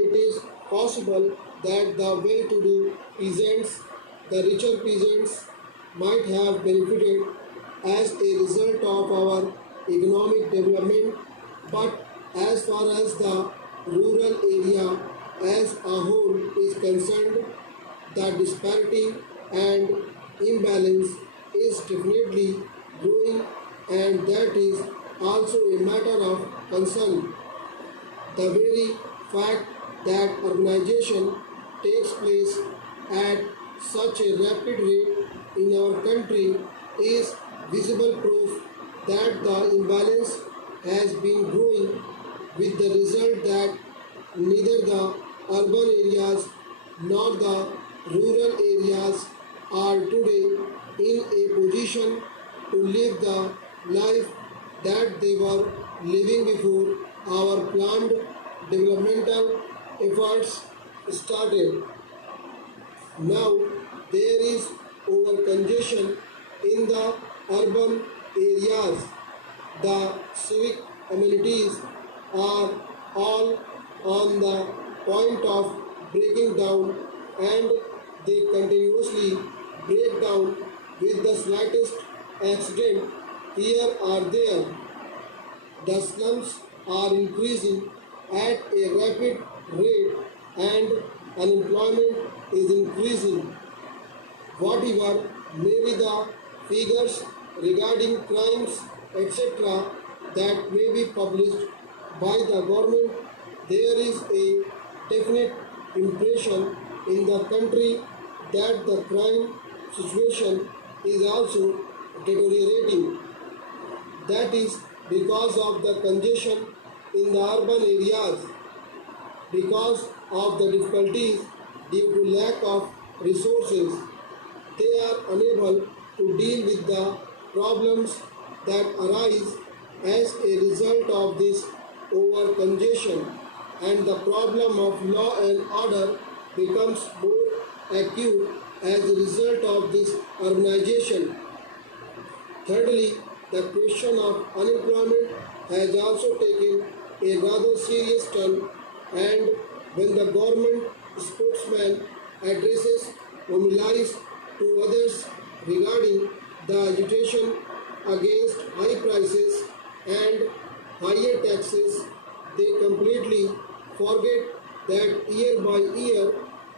it is possible that the well-to-do peasants, the richer peasants, might have benefited as a result of our economic development, but as far as the rural area as a whole is concerned, the disparity and imbalance is definitely growing, and that is also a matter of concern. The very fact that urbanization takes place at such a rapid rate in our country is visible proof that the imbalance has been growing, with the result that neither the urban areas nor the rural areas are today in a position to live the life that they were living before our planned developmental efforts started. Now there is over-congestion in the urban areas. The civic amenities are all on the point of breaking down, and they continuously break down with the slightest accident here or there. The slums are increasing at a rapid rate, and unemployment is increasing. Whatever may be the figures regarding crimes, etc., that may be published by the government, there is a definite impression in the country that the crime situation is also deteriorating. That is because of the congestion in the urban areas, because of the difficulties due to lack of resources. They are unable to deal with the problems that arise as a result of this over congestion, and the problem of law and order becomes more acute as a result of this urbanization. Thirdly, the question of unemployment has also taken a rather serious turn, and when the government spokesman addresses mobilized to others regarding the agitation against high prices and higher taxes, they completely forget that year by year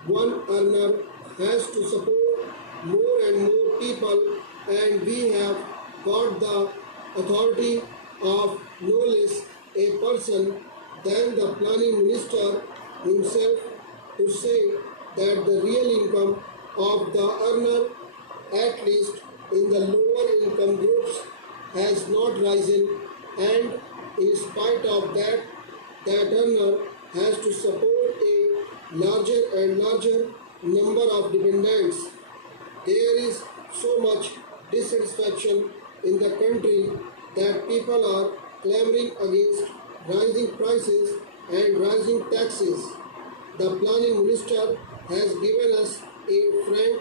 one earner has to support more and more people, and we have got the authority of no less a person than the planning minister himself to say that the real income of the earner, at least in the lower income groups, has not risen, and in spite of that, that earner has to support a larger and larger number of dependents. There is so much dissatisfaction in the country that people are clamoring against rising prices and rising taxes. The planning minister has given us a frank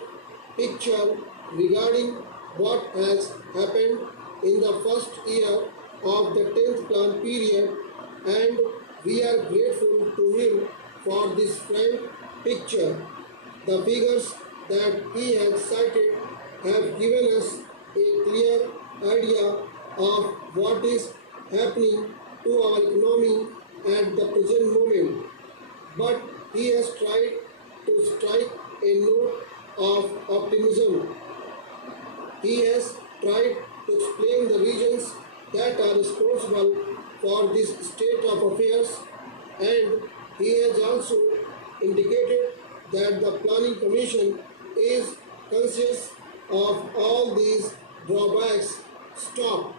picture regarding what has happened in the first year of the 10th plan period, and we are grateful to him for this frank picture. The figures that he has cited have given us a clear idea of what is happening to our economy at the present moment. But he has tried to strike a note of optimism. He has tried to explain the reasons that are responsible for this state of affairs, and he has also indicated that the Planning Commission is conscious of all these drawbacks. Stop.